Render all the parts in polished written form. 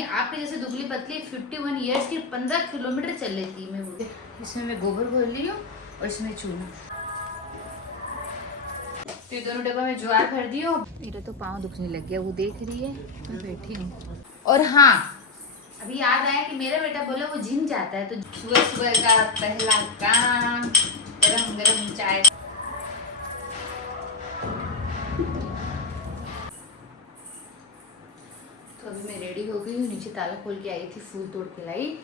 Mummy आपके जैसे दुबली पतली 51 ईयर्स की 15 किलोमीटर चल लेती मैं वो। इसमें मैं गोबर घोल ली हूँ और इसमें चूना। तो ये दोनों डब्बा में ज्वार भर दी हो। मेरा तो पाँव दुखने लग गया, वो देख रही है, मैं बैठी हूँ। और हाँ, अभी याद आया कि मेरा बेटा बोला वो जिम जाता है, तो सुबह सुबह का पहला काम गरम गरम चाय। तो अभी मैं रेडी हो गई हूँ, नीचे ताला खोल के आई थी, फूल तोड़ के लाई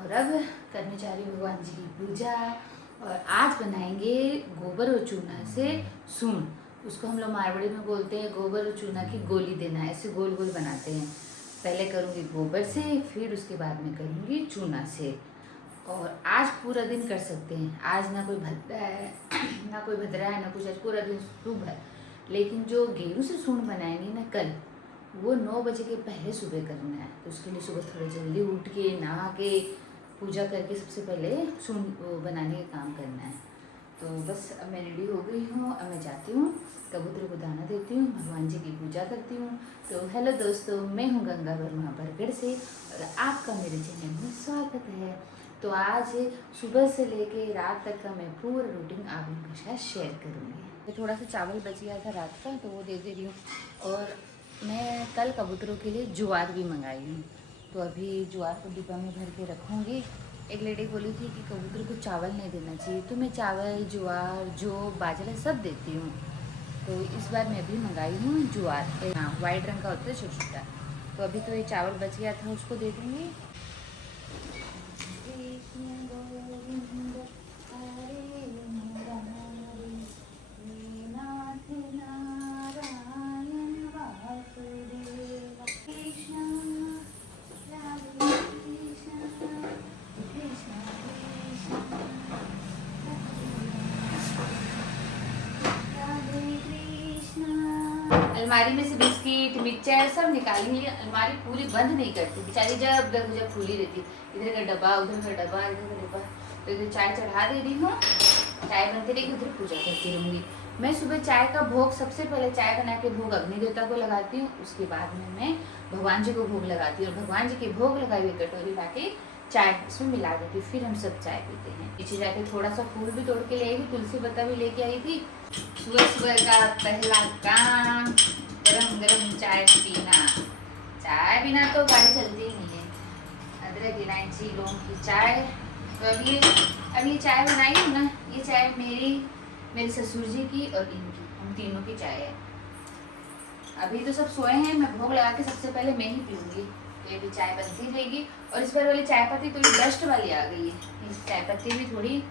और अब करने जा रही हूँ भगवान जी की पूजा। और आज बनाएंगे गोबर और चूना से सूंड। उसको हम लोग मारवाड़ी में बोलते हैं गोबर और चूना की गोली देना, ऐसे गोल गोल बनाते हैं। पहले करूँगी गोबर से, फिर उसके बाद में करूँगी चूना से। और आज पूरा दिन कर सकते हैं, आज ना कोई भद्रा है ना कोई भद्रा है ना कुछ, आज पूरा दिन शुभ है। लेकिन जो गेहूँ से सूंड बनाएंगे ना कल, वो 9 बजे के पहले सुबह करना है। तो उसके लिए सुबह थोड़ा जल्दी उठ के नहा के पूजा करके सबसे पहले सूंड बनाने का काम करना है। तो बस अब मैं रेडी हो गई हूँ, अब मैं जाती हूँ, कबूतर को दाना देती हूँ, भगवान जी की पूजा करती हूँ। तो हेलो दोस्तों, मैं हूँ गंगा वर्मा बरगढ़ से और आपका मेरे चैनल में स्वागत है। तो आज सुबह से लेके रात तक का मैं पूरा रूटीन आप लोगों के साथ शेयर करूँगी। तो थोड़ा सा चावल बच गया था रात का, तो वो दे रही हूँ। और मैं कल कबूतरों के लिए ज्वार भी मंगाई हूँ, तो अभी ज्वार को डिब्बा में भर के रखूँगी। एक लेडी बोली थी कि कबूतर को चावल नहीं देना चाहिए, तो मैं चावल ज्वार जो बाजरा सब देती हूँ। तो इस बार मैं भी मंगाई हूँ ज्वार, हाँ वाइट रंग का होता है छोटा छोटा। तो अभी तो ये चावल बच गया था, उसको दे दूँगी। अलमारी में से बिस्किट मिक्सचर सब निकाली है, अलमारी पूरी बंद नहीं करती बेचारी, जब जब खुली रहती। इधर का डब्बा उधर का डब्बा इधर का डब्बा। तो इधर चाय चढ़ा दे रही हूँ, चाय बनती रहेगी, उधर पूजा करती रहूँगी। मैं सुबह चाय का भोग, सबसे पहले चाय बना के भोग अग्नि देवता को लगाती हूँ, उसके बाद में मैं भगवान जी को भोग लगाती हूँ। और भगवान जी के भोग लगाई हुई कटोरी लाके चाय इसमें मिला देती हूँ, फिर हम सब चाय पीते हैं। पीछे जाके थोड़ा सा फूल भी तोड़ के ले आई थी, तुलसी पत्ता भी लेके आई थी। सुबह सुबह का पहला काम गरम गरम चाय पीना। चाय बिना तो गाड़ी चलती ही नहीं है। अदरक इलायची लौंग की चाय। तो अब ये चाय बनाई हूँ ना, ये चाय मेरे ससुर जी की और इनकी, हम तीनों की चाय है। अभी तो सब सोए हैं, मैं भोग लगा के सबसे पहले मैं ही पीऊँगी। ये भी चाय बनती रहेगी। और इस बार वाली चाय पत्ती थोड़ी डस्ट वाली आ गई है, इस चाय पत्ती भी थोड़ी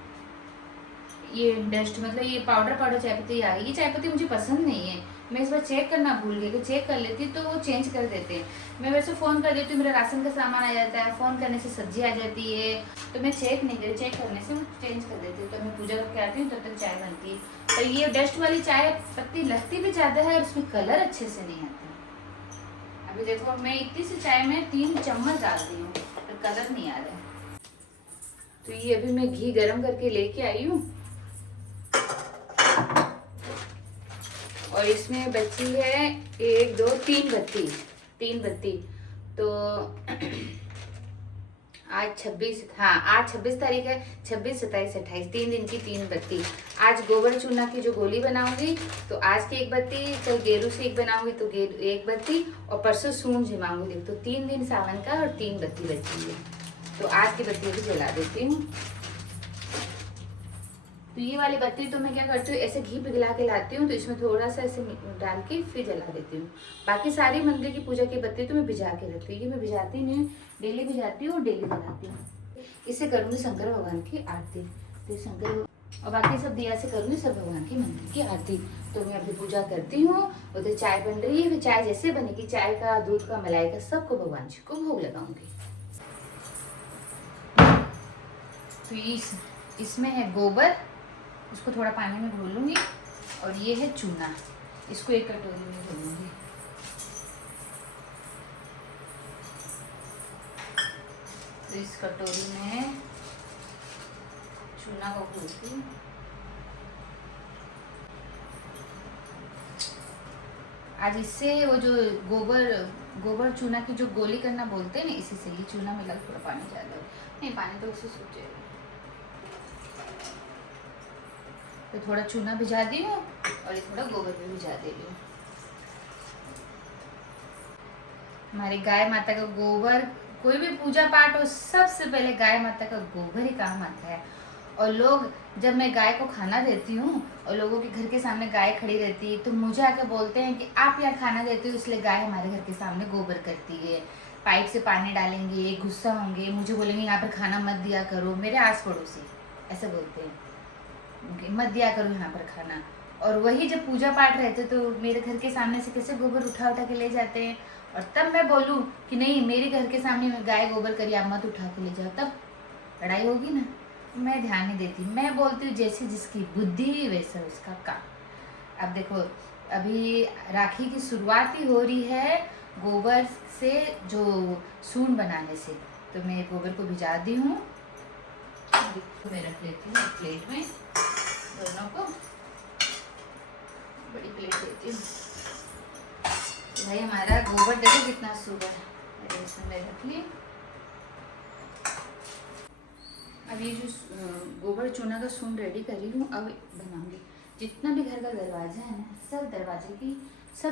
ये डस्ट, मतलब ये पाउडर चाय पत्ती आ गई। ये चाय पत्ती मुझे पसंद नहीं है, मैं इस बार चेक करना भूल गई, कि चेक कर लेती तो वो चेंज कर देते हैं। मैं वैसे फ़ोन कर देती हूँ, मेरा राशन का सामान आ जाता है, फ़ोन करने से सब्जी आ जाती है, तो मैं चेक नहीं करी, चेक करने से वो चेंज कर देती हूँ। तो मैं पूजा करके आती हूँ, तब तक चाय बनती है। तो ये डस्ट वाली चाय पत्ती लगती भी ज़्यादा है और उसमें कलर अच्छे से नहीं आता। अभी देखो मैं इतनी सी चाय में 3 चम्मच डाल दी हूँ और कलर नहीं आ रहा है। तो ये अभी मैं घी गरम करके लेके आई हूँ और इसमें बची है 1 2 3 बत्ती। तो आज 26, हाँ आज 26 तारीख है, 26 27 28 3 दिन की 3 बत्ती। आज गोबर चूना की जो गोली बनाऊंगी, तो आज की 1 बत्ती, कल गेरू से 1 बनाऊंगी तो 1 बत्ती, और परसों सूंड जमाऊंगी। तो 3 दिन सावन का और 3 बत्ती बची है। तो आज की बत्ती भी जला देती हूँ। तो ये वाली बत्ती तो मैं क्या करती हूँ, ऐसे घी पिघला के लाती हूँ, तो इसमें थोड़ा सा ऐसे डाल के फिर जला देती हूँ। बाकी सारी मंदिर की पूजा की बत्ती तो मैं भिजा के रखती हूँ, ये मैं भिजाती नहीं, डेली भिजाती हूँ और डेली जलाती हूँ। इससे करूँगी शंकर भगवान की आरती। तो शंकर और बाकी सब दिया से करूँगी सब भगवान की मंदिर की आरती। तो मैं अभी पूजा करती हूँ, उधर चाय बन रही है, फिर चाय जैसे बनेगी, चाय का दूध का मलाई का सबको भगवान जी को भोग लगाऊंगी। तो इसमें है गोबर, उसको थोड़ा पानी में घोल लूँगी, और ये है चूना, इसको एक कटोरी में घोलूँगी। तो इस कटोरी में चूना को घोलती हूँ। आज इससे वो जो गोबर गोबर चूना की जो गोली करना बोलते हैं ना, इसी से ये चूना मिला थोड़ा पानी ज़्यादा नहीं, पानी तो उससे सूख जाएगा। तो थोड़ा चूना भिजा दी हूँ और ये थोड़ा गोबर भी भिजा दे रही हूँ। हमारी गाय माता का गोबर, कोई भी पूजा पाठ हो सबसे पहले गाय माता का गोबर ही काम आता है। और लोग, जब मैं गाय को खाना देती हूँ और लोगों के घर के सामने गाय खड़ी रहती है तो मुझे आके बोलते हैं कि आप यहाँ खाना देते हो इसलिए गाय हमारे घर के सामने गोबर करती है। पाइप से पानी डालेंगे, गुस्सा होंगे, मुझे बोलेंगे यहाँ पर खाना मत दिया करो। मेरे आस पड़ोसी ऐसे बोलते हैं, मत दिया करो यहाँ पर खाना। और वही जब पूजा पाठ रहते तो मेरे घर के सामने से कैसे गोबर उठा उठा के ले जाते हैं। और तब मैं बोलूँ कि नहीं, मेरे घर के सामने गाय गोबर करी, आप मत उठा के ले जाओ, तब लड़ाई होगी ना। मैं ध्यान नहीं देती, मैं बोलती हूँ जैसी जिसकी बुद्धि वैसा उसका काम। अब देखो, अभी राखी की शुरुआत ही हो रही है गोबर से, जो सून बनाने से। तो मैं गोबर को भिजा दी हूँ, मैं रख लेती हूँ प्लेट में, दोनों को बड़ी प्लेट देती हूँ। भाई हमारा गोबर देखो कितना सूखा है, इसमें मैं रख ली। अब ये जो गोबर चूना का सून रेडी करी हूँ, अब बनाऊंगी। जितना भी घर का दरवाजा है ना, सब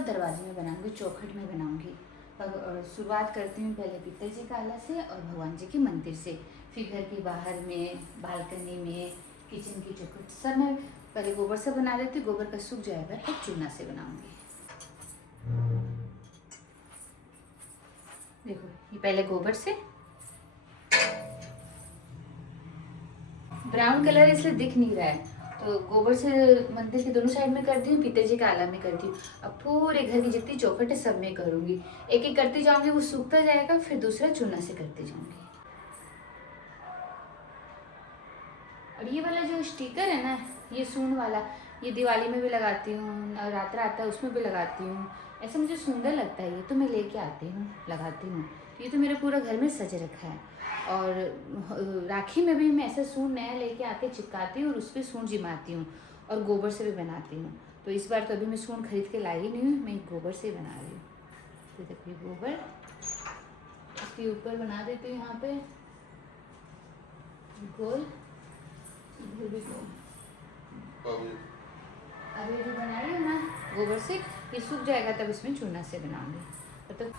दरवाजे में बनाऊंगी, चौखट में बनाऊंगी। और शुरुआत करती हूँ पहले पितर जी का आला से और भगवान जी के मंदिर से, फिर घर के बाहर में, बालकनी में, किचन की चौखट, सब मैं पहले गोबर से बना लेती हूँ। गोबर का सूख जाएगा तो चूना से बनाऊंगी। देखो ये पहले गोबर से, ब्राउन कलर इसलिए दिख नहीं रहा है, तो गोबर से मंदिर के दोनों साइड में करती हूँ, पिताजी का आला में करती हूँ। अब पूरे घर की जितनी चौखट है सब में करूँगी, एक एक करती जाऊँगी, वो सूखता जाएगा, फिर दूसरा चूना से करती जाऊँगी। और ये वाला जो स्टिकर है ना, ये सून वाला, ये दिवाली में भी लगाती हूँ, नवरात्रा आता है उसमें भी लगाती हूँ। ऐसा मुझे सुंदर लगता है, ये तो मैं लेके आती हूँ, लगाती हूँ। ये तो मेरे पूरा घर में सज रखा है। और राखी में भी मैं ऐसा सून नया लेके आके चिपकाती हूँ और उस पर सून जिमाती हूँ और गोबर से भी बनाती हूँ। तो इस बार तो अभी मैं सून खरीद के लाई नहीं हूँ, मैं गोबर से बना रही हूँ। तो देखिए गोबर इसके ऊपर बना देती हूँ, यहाँ पे गोल भी गोल। अब ये जो बनाई है ना गोबर से, ये सूख जाएगा तब इसमें चूना से बनाऊंगी। तो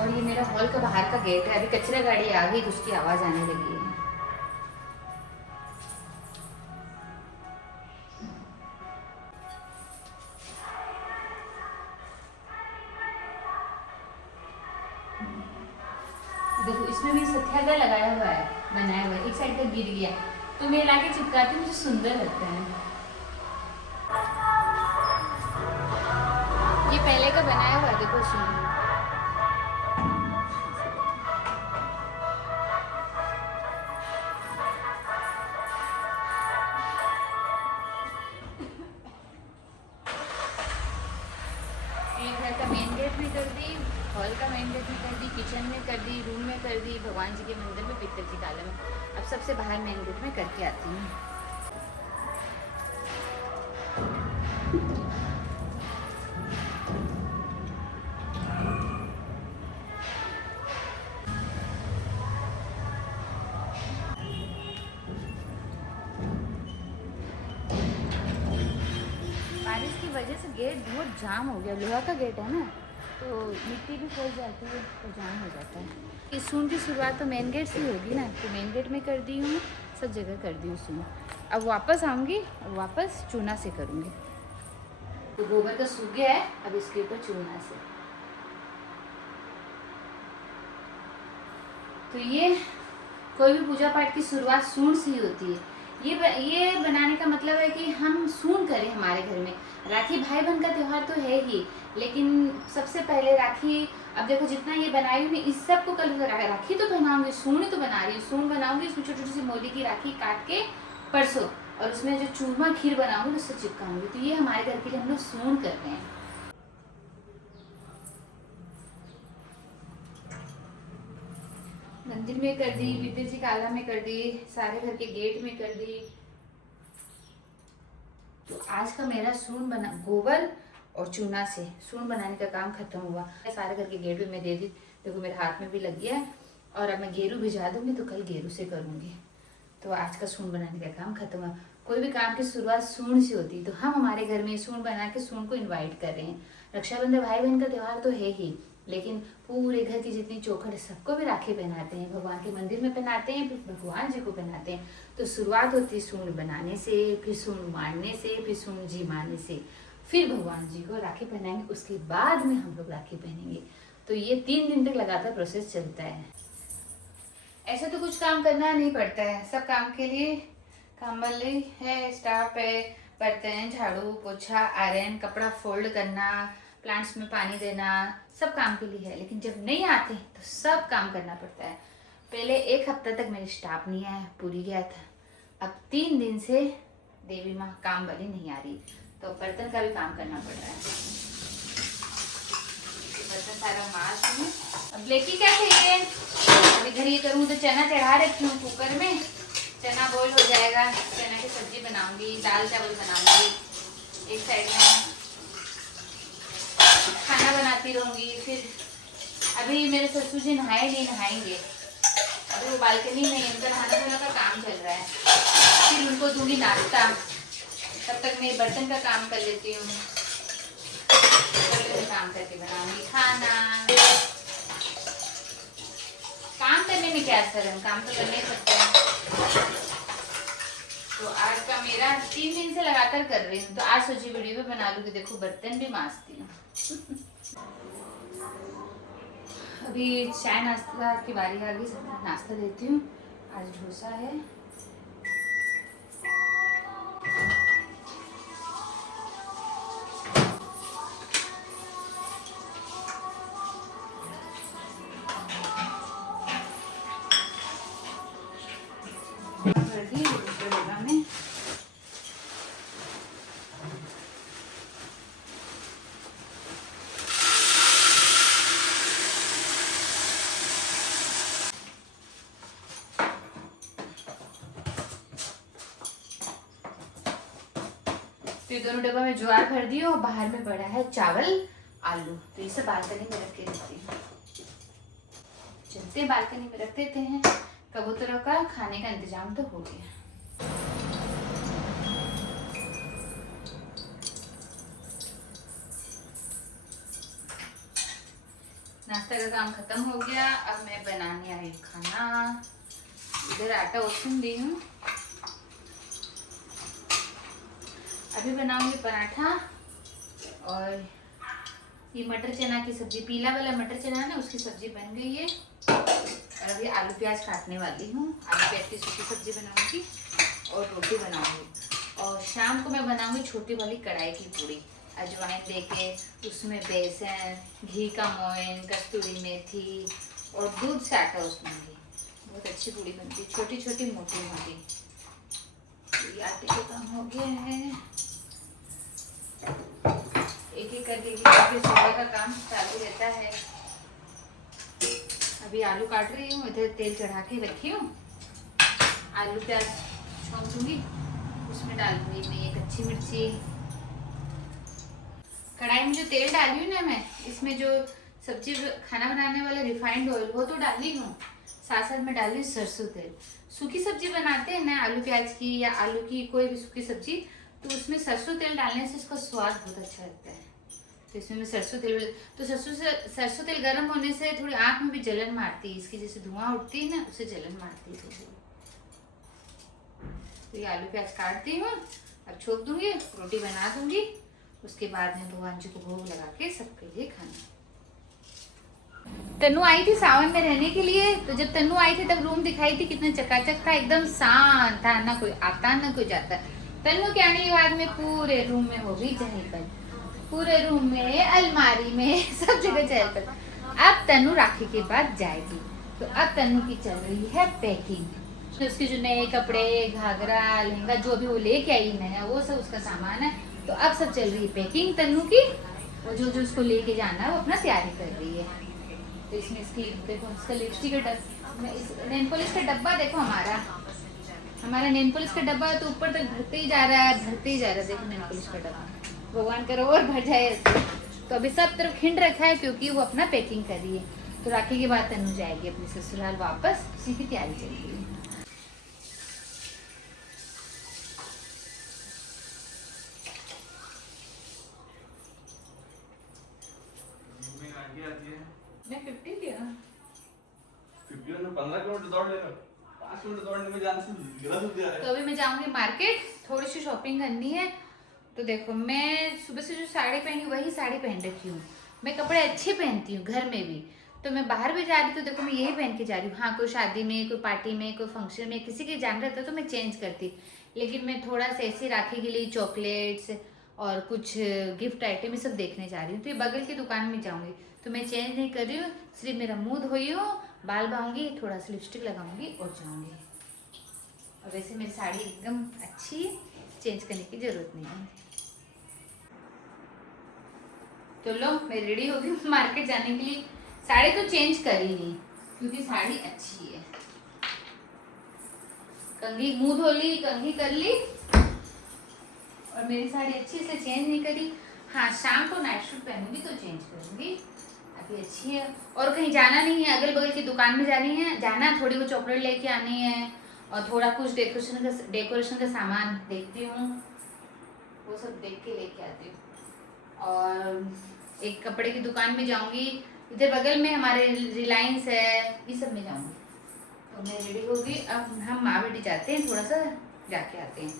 और ये मेरा हॉल का बाहर का गेट है, अभी कचरा गाड़ी आ गई तो उसकी आवाज़ आने लगी है। देखो इसमें भी सत्याग्रह लगाया हुआ है, बनाया हुआ है, एक साइड का गिर गया तो मैं लाके चिपकाती हूँ, मुझे सुंदर लगता है। ये पहले का बनाया हुआ है, देखो सुंदर। घर का मेन गेट भी कर दी, हॉल का मेन गेट भी कर दी, किचन में कर दी, रूम में कर दी, भगवान जी के मंदिर में, पितर जी काला में। अब सबसे बाहर मेन गेट में करके आती हूँ। बारिश की वजह से गेट बहुत जाम हो गया, लोहा का गेट है ना, तो मिट्टी भी फंस जाती है तो जाम हो जाता है। इस सून की शुरुआत तो मेन गेट से ही होगी ना, तो मेन गेट में कर दी हूँ, सब जगह कर दी हूँ सून। अब वापस आऊँगी और वापस चूना से करूँगी। तो गोबर का सूख गया है, अब इसके ऊपर चूना से। तो ये कोई भी पूजा पाठ की शुरुआत सून से ही होती है। ये बनाने का मतलब है कि हम सून करें हमारे घर में। राखी भाई बहन का त्यौहार तो है ही, लेकिन सबसे पहले राखी, अब देखो जितना ये बनाई हुई, इस सब को कल राखी तो बनाऊंगी, सून तो बना रही हूँ, सून बनाऊंगी, उसमें छोटी छोटी सी मोली की राखी काट के परसों, और उसमें जो चूरमा खीर बनाऊंगी उससे चिपकाऊंगी। तो ये हमारे घर के लिए हम लोग सून कर रहे हैं। मंदिर में कर दी, विद्या जी काला में कर दी, सारे घर के गेट में कर दी। तो आज का मेरा सूंड बना, गोबर और चूना से सूंड बनाने का काम खत्म हुआ। सारे घर के गेट भी मैं दे दी, देखो मेरे हाथ में भी लग गया है। और अब मैं गेरू भिजा दूंगी तो कल गेरू से करूंगी। तो आज का सूंड बनाने का काम खत्म हुआ। कोई भी काम की शुरुआत सूंड से होती है, तो हम हमारे घर में सूंड बना के सूंड को इनवाइट कर रहे हैं। रक्षाबंधन भाई बहन का त्यौहार तो है ही, लेकिन पूरे घर की जितनी चौखट है सबको भी राखी पहनाते हैं, भगवान के मंदिर में पहनाते हैं, फिर भगवान जी को पहनाते हैं। तो शुरुआत होती है सूंड बनाने से, फिर सूंड मारने से, फिर सूंड जी मारने से, फिर भगवान जी को राखी पहनाएंगे, उसके बाद में हम लोग राखी पहनेंगे। तो ये 3 दिन तक लगातार प्रोसेस चलता है। ऐसा तो कुछ काम करना नहीं पड़ता है, सब काम के लिए काम वाली है, स्टाफ है, बर्तन, झाड़ू, पोछा, आयरन, कपड़ा फोल्ड करना, प्लांट्स में पानी देना, सब काम के लिए है। लेकिन जब नहीं आते तो सब काम करना पड़ता है। पहले 1 हफ्ता तक मेरे स्टाफ नहीं आया, पूरी गया था। अब 3 दिन से देवी माँ काम वाली नहीं आ रही, तो बर्तन का भी काम करना पड़ रहा है। बर्तन सारा माज दूँ। अब लेकी क्या चाहिए, अब इधर ये करूँ तो चना चढ़ा रखी हूँ कुकर में, चना बॉईल हो जाएगा, चना की सब्जी बनाऊंगी, दाल चावल बनाऊंगी, एक साइड में खाना बनाती रहूंगी। फिर अभी मेरे ससुर जी नहाए नहीं, नहाएंगे, अभी वो बालकनी में उनका नहाना धोना का काम चल रहा है। फिर उनको दूंगी नाश्ता, तब तक मैं बर्तन का काम कर लेती हूँ, काम करके बनाऊंगी खाना। काम करने में क्या असर है, काम तो करने ही सकते हैं। तो आज का मेरा 3 दिन से लगातार कर रही हूँ, तो आज सोची वीडियो भी बना लूँगी। देखो बर्तन भी मांजती हूँ। अभी चाय नाश्ता की बारी आ गई, नाश्ता देती हूँ। आज डोसा है, में तो ये दोनों डब्बा में ज्वार भर दी और बाहर में पड़ा है चावल, आलू। तो ये सब बालकनी में रख के रखती हूँ। चलते बालकनी में रख देते हैं। कबूतरों का खाने का इंतजाम तो हो गया। नाश्ता का काम खत्म हो गया। अब मैं बनाने आई खाना। इधर आटा उसमें दी हूँ। अभी बनाऊंगी पराठा और ये मटर चना की सब्जी, पीला वाला मटर चना है ना, उसकी सब्जी बन गई है। और अभी आलू प्याज काटने वाली हूँ। आलू प्याज की सूखी सब्जी बनाऊंगी और रोटी बनाऊंगी। और शाम को मैं बनाऊंगी छोटी वाली कढ़ाई की पूड़ी, अजवाइन देके उसमें बेसन, घी का मोयन, कस्तूरी मेथी और दूध से आटा उसमें भी। बहुत अच्छी पूड़ी बनती, छोटी छोटी मोटी मोटी। ये आटे का काम हो गया है। एक एक करके सुबह का काम चालू रहता है। अभी आलू काट रही हूँ, इधर तेल चढ़ा के रखी हूँ। आलू प्याज छोंक दूंगी, उसमें डाल दूंगी मैं एक अच्छी मिर्ची। कढ़ाई में जो तेल डाली हूँ ना मैं, इसमें जो सब्जी खाना बनाने वाला रिफाइंड ऑयल वो तो डाली हूँ, साथ साथ में डाली सरसों तेल। सूखी सब्जी बनाते हैं ना, आलू प्याज की या आलू की कोई भी सूखी सब्जी, तो उसमें सरसों तेल डालने से उसका स्वाद बहुत अच्छा लगता है। तो इसमें मैं सरसों तेल, तो सरसों तेल गर्म होने से थोड़ी आँख में भी जलन मारती है, इसकी जैसे धुआं उठती है ना, उससे जलन मारती है थोड़ी। तो ये आलू प्याज काटती हूँ, अब छोक दूंगी, रोटी बना दूंगी। उसके बाद में भगवान जी को भोग लगा के सबके लिए खाना। तन्नू आई थी सावन में रहने के लिए, तो जब तन्नू आई थी तब रूम दिखाई थी कितना चकाचक था, एकदम शांत था, ना कोई आता ना कोई जाता। तन्नू के आने के बाद में पूरे रूम में हो गई चहल पहल, पूरे रूम में, अलमारी में, सब जगह चहल पहल। अब तन्नू राखी के बाद जाएगी, तो अब तन्नू की चल रही है पैकिंग। तो उसके जो नए कपड़े, घाघरा, लहंगा जो भी वो लेके आई नया, वो सब उसका सामान है। तो अब सब चल रही है पैकिंग तन्नू की, और जो जो उसको लेके जाना है वो अपना तैयारी कर रही है। तो इसमें इसकी देखो, इसका लिपस्टिक का नेल पॉलिश का डब्बा देखो, हमारा नेल पॉलिश का डब्बा तो ऊपर तक भरते ही जा रहा है, भरते ही जा रहा है। देखो नेल पॉलिश का डब्बा, भगवान करो और भर जाए इससे। तो अभी सब तरफ खिंड रखा है क्योंकि वो अपना पैकिंग कर रही है। तो राखी के बाद तनु जाएगी अपने ससुराल वापस, उसी की तैयारी चल रही है। मैं 50 लिया, 50 में 15 किलोमीटर दौड़ लेगा, 5 किलोमीटर दौड़ने में जाने से गिरा दिया है। तो अभी मैं जाऊंगी मार्केट, थोड़ी सी शॉपिंग करनी है। तो देखो मैं सुबह से जो साड़ी पहनी वही साड़ी पहन रखी हूँ। मैं कपड़े अच्छे पहनती हूँ घर में भी, तो मैं बाहर भी जा रही हूँ तो देखो मैं यही पहन के जा रही हूँ। हाँ, कोई शादी में, कोई पार्टी में, कोई फंक्शन में किसी के जाना रहता तो मैं चेंज करती, लेकिन मैं थोड़ा सा ऐसे राखी के लिए चॉकलेट्स और कुछ गिफ्ट आइटम ये सब देखने जा रही हूँ। तो ये बगल की दुकान में जाऊँगी, तो मैं चेंज नहीं कर रही हूँ, सिर्फ मेरा मुँह धोई हूँ, बाल बाऊँगी, थोड़ा सा लिपस्टिक लगाऊंगी और जाऊँगी। और वैसे मेरी साड़ी एकदम अच्छी, चेंज करने की ज़रूरत नहीं है। तो लो मैं रेडी हो गई मार्केट जाने के लिए। साड़ी तो चेंज कर ही नहीं क्योंकि साड़ी अच्छी है। कंघी मुंह धो ली, कंघी कर ली, और मेरी साड़ी अच्छी से चेंज नहीं करी। हाँ, शाम को नाइट सूट पहनूंगी तो चेंज करूंगी, अभी अच्छी है। और कहीं जाना नहीं है, अगल बगल की दुकान में जानी है, जाना है, थोड़ी वो चॉकलेट लेके आनी है और थोड़ा कुछ डेकोरेशन का सामान देखती हूँ, वो सब देख के लेके आती हूँ। और एक कपड़े की दुकान में जाऊंगी, इधर बगल में हमारे रिलायंस है, ये सब में जाऊंगी। तो मैं रेडी होगी, अब हम माँ बेटी जाते हैं, थोड़ा सा जाके आते हैं।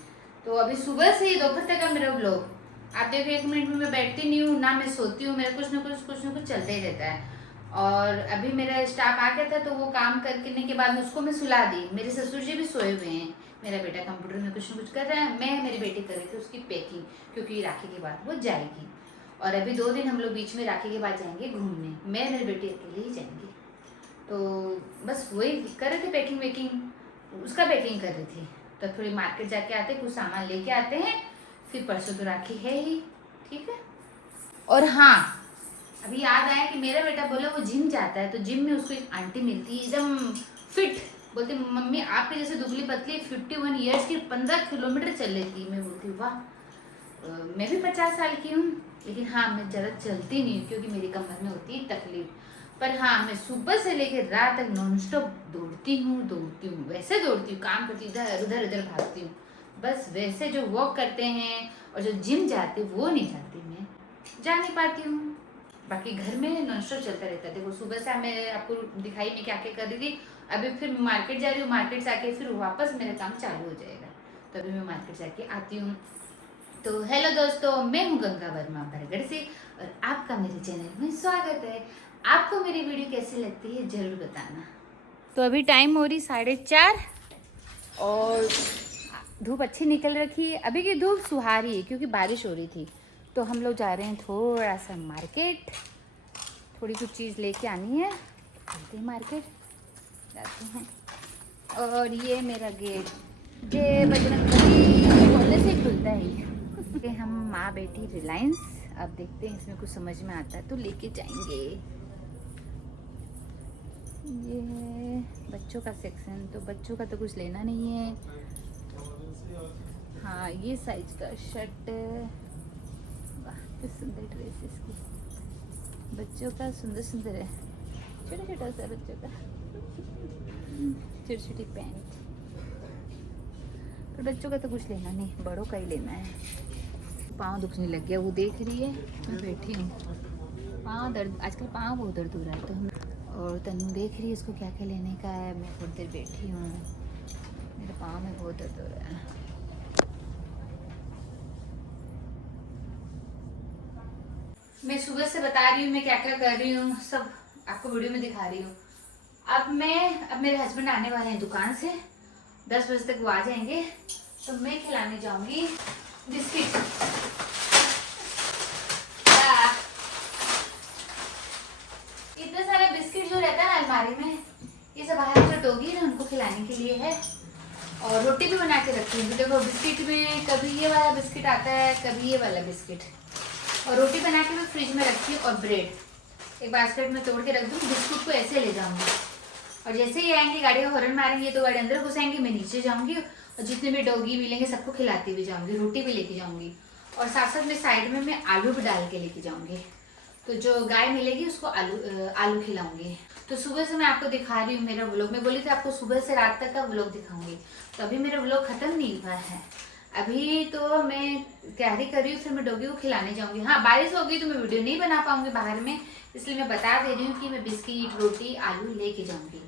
तो अभी सुबह से ही दोपहर तक का मेरा व्लॉग आप देखो, 1 मिनट में मैं बैठती नहीं हूँ ना, मैं सोती हूँ, मेरा कुछ ना कुछ चलते ही रहता है। और अभी मेरा स्टाफ आ गया था तो वो काम करने के बाद उसको मैं सुला दी। मेरे ससुर जी भी सोए हुए हैं, मेरा बेटा कंप्यूटर में कुछ ना कुछ कर रहा है, मैं मेरी बेटी कर रही थी उसकी पैकिंग, क्योंकि राखी के बाद वो जाएगी। और अभी 2 दिन हम लोग बीच में राखी के बाद जाएंगे घूमने, मैं मेरी बेटी अकेले ही जाएंगी। तो बस वही कर रहे थे, पैकिंग वेकिंग, उसका पैकिंग कर रही थी। तो थोड़ी मार्केट जाके आते, कुछ सामान लेके आते हैं, फिर परसों तो राखी है ही, ठीक है। और हाँ, अभी याद आया कि मेरा बेटा बोला वो जिम जाता है, तो जिम में उसको एक आंटी मिलती है एकदम फिट, बोलती मम्मी आपके जैसे दुबली पतली 51 ईयर्स की 15 किलोमीटर चल लेती है। मैं बोलती वाह, मैं भी 50 साल की हूँ, लेकिन हाँ मैं ज़्यादा चलती नहीं हूँ क्योंकि मेरी कमर में होती है तकलीफ। पर हाँ, मैं सुबह से लेकर रात तक नॉन स्टॉप दौड़ती हूँ, वैसे दौड़ती हूँ, काम करती हूँ, इधर उधर भागती हूँ। बस वैसे जो वॉक करते हैं और जो जिम जाते वो नहीं जाती, मैं जा नहीं पाती हूँ। बाकी घर में नॉन स्टॉप चलता रहता है। देखो सुबह से मैं आपको दिखाई मैं क्या क्या कर रही थी, अभी फिर मार्केट जा रही हूँ, मार्केट से आके फिर वापस मेरा काम चालू हो जाएगा। तो अभी मैं मार्केट जाके आती हूँ। तो हेलो दोस्तों, मैं हूँ गंगा वर्मा बरगढ़ से और आपका मेरे चैनल में स्वागत है। आपको मेरी वीडियो कैसी लगती है ज़रूर बताना। तो अभी टाइम हो रही 4:30 और धूप अच्छी निकल रखी है। अभी की धूप सुहारी है क्योंकि बारिश हो रही थी। तो हम लोग जा रहे हैं थोड़ा सा मार्केट, थोड़ी कुछ चीज़ लेके आनी है, चलते हैं मार्केट, जाते हैं। और ये मेरा गेट जय बजरंगबली बोलने से खुलता है। हम माँ बेटी रिलायंस, अब देखते हैं इसमें कुछ समझ में आता है तो लेके जाएंगे। ये है बच्चों का सेक्शन, तो बच्चों का तो कुछ लेना नहीं है। हाँ, ये साइज का शर्ट, वाह कितनी सुंदर ड्रेस इसकी, बच्चों का सुंदर सुंदर है, छोटा छोटा सा बच्चों का, छोटी छोटी पैंट। तो बच्चों का तो कुछ लेना नहीं, बड़ों का ही लेना है। पाँव दुखने लग गया, वो देख रही है, मैं बैठी हूँ, पाँव दर्द, आजकल पाँव बहुत दर्द हो रहा है। तो हम और तन्नू देख रही है इसको क्या क्या लेने का है, मैं थोड़ी देर बैठी हूँ, मेरे पाँव में बहुत दर्द हो रहा है। मैं सुबह से बता रही हूँ मैं क्या क्या कर रही हूँ, सब आपको वीडियो में दिखा रही हूँ। अब मेरे हस्बैंड आने वाले हैं दुकान से, 10 बजे तक वो आ जाएंगे, तो मैं खिलाने जाऊंगी बिस्किट। इतना सारा बिस्किट जो रहता है ना अलमारी में, ये सब बाहर जो डॉगी है ना उनको खिलाने के लिए है। और रोटी भी बना के रखी हूँ। देखो बिस्किट में कभी ये वाला बिस्किट आता है, कभी ये वाला बिस्किट, और रोटी बना के मैं फ्रिज में रखी हूँ। और ब्रेड, एक बास्केट में तोड़ के रख दूँ, बिस्कुट को ऐसे ले जाऊंगी और जैसे ही आएंगे गाड़ी का हॉर्न मारेंगे तो गाड़ी अंदर घुसाएंगे, मैं नीचे जाऊंगी और जितने भी डॉगी मिलेंगे सबको खिलाती भी जाऊंगी, रोटी भी लेके जाऊंगी और साथ साथ में साइड में मैं आलू भी डाल के लेके जाऊंगी। तो जो गाय मिलेगी उसको आलू खिलाऊंगी। तो सुबह से मैं आपको दिखा रही हूँ मेरा व्लॉग। मैं बोली थी आपको सुबह से रात तक का व्लॉग दिखाऊंगी, तो अभी मेरा व्लॉग खत्म नहीं हुआ है। अभी तो मैं तैयारी कर रही हूँ, फिर मैं डॉगी को खिलाने जाऊंगी। हाँ, बारिश हो गई तो मैं वीडियो नहीं बना पाऊंगी बाहर में, इसलिए मैं बता दे रही हूँ कि मैं बिस्किट, रोटी, आलू लेके जाऊंगी।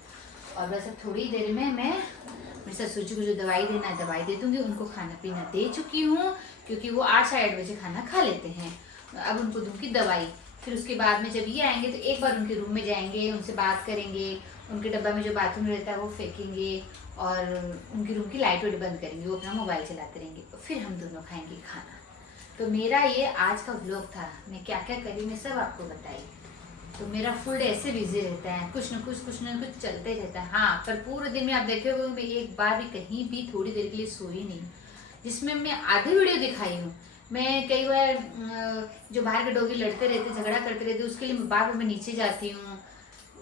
और बस अब थोड़ी देर में मैं मेरे ससुर जी को जो दवाई देना है दवाई दे दूंगी। उनको खाना पीना दे चुकी हूँ क्योंकि वो 8 साढ़े 8 बजे खाना खा लेते हैं। अब उनको दूंगी दवाई। फिर उसके बाद में जब ये आएंगे तो एक बार उनके रूम में जाएंगे, उनसे बात करेंगे, उनके डब्बा में जो बाथरूम रहता है वो फेंकेंगे और उनके रूम की लाइट वाइट बंद करेंगे, वो अपना मोबाइल चलाते रहेंगे। फिर हम दोनों खाएंगे खाना। तो मेरा ये आज का व्लॉग था। मैं क्या क्या करी मैं सब आपको बताई। तो मेरा फुल डे ऐसे बिजी रहता है, कुछ न कुछ चलते रहता है। हाँ, पर पूरे दिन में आप देखोगे मैं एक बार भी कहीं भी थोड़ी देर के लिए सोई नहीं, जिसमें मैं आधी वीडियो दिखाई हूँ। मैं कई बार जो बाहर के डॉगी लड़ते रहते, झगड़ा करते रहते, उसके लिए बार बार मैं नीचे जाती हूँ,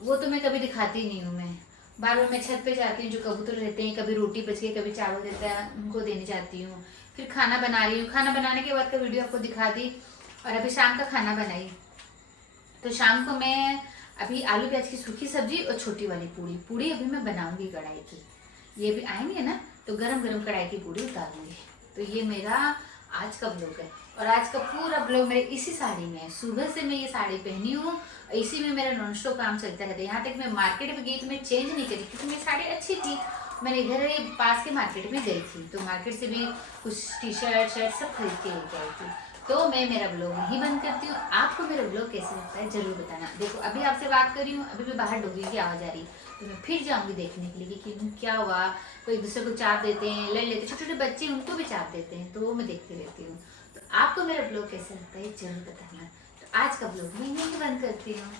वो तो मैं कभी दिखाती नहीं हूँ। मैं बार बार मैं छत पे जाती हूँ, जो कबूतर रहते हैं, कभी रोटी बच गई, कभी चावल देता है, उनको देने जाती हूँ। फिर खाना बना रही हूँ, खाना बनाने के बाद का वीडियो आपको दिखा दी। और अभी शाम का खाना बनाई, तो शाम को मैं अभी आलू प्याज की सूखी सब्जी और छोटी वाली पूड़ी अभी मैं बनाऊंगी कढ़ाई की। ये भी आएंगे ना तो गरम गरम कढ़ाई की पूड़ी उतारूंगी। तो ये मेरा आज का ब्लॉग है और आज का पूरा ब्लॉग मेरे इसी साड़ी में है। सुबह से मैं ये साड़ी पहनी हूँ, इसी में मेरा नॉन स्टॉप काम चलता रहता है। यहाँ तक मैं मार्केट में गई तो मैं चेंज नहीं करी क्योंकि मेरी साड़ी अच्छी थी। मैंने इधर पास के मार्केट में गई थी तो मार्केट से भी कुछ टी शर्ट सब खरीद के लेके आई थी। तो मैं मेरा ब्लॉग यहीं बंद करती हूँ। आपको मेरा ब्लॉग कैसे लगता है जरूर बताना। देखो अभी आपसे बात कर रही हूँ, अभी भी बाहर डॉगी की आवाज़ आ रही, तो मैं फिर जाऊँगी देखने के लिए कि क्या हुआ। कोई दूसरे को चाप देते हैं, लड़ लेते, छोटे छोटे बच्चे उनको भी चाप देते हैं, तो वो मैं देखती रहती हूँ। तो आपको मेरा ब्लॉग कैसा लगता है जरूर बताना। तो आज का ब्लॉग मैं यहीं बंद करती हूँ।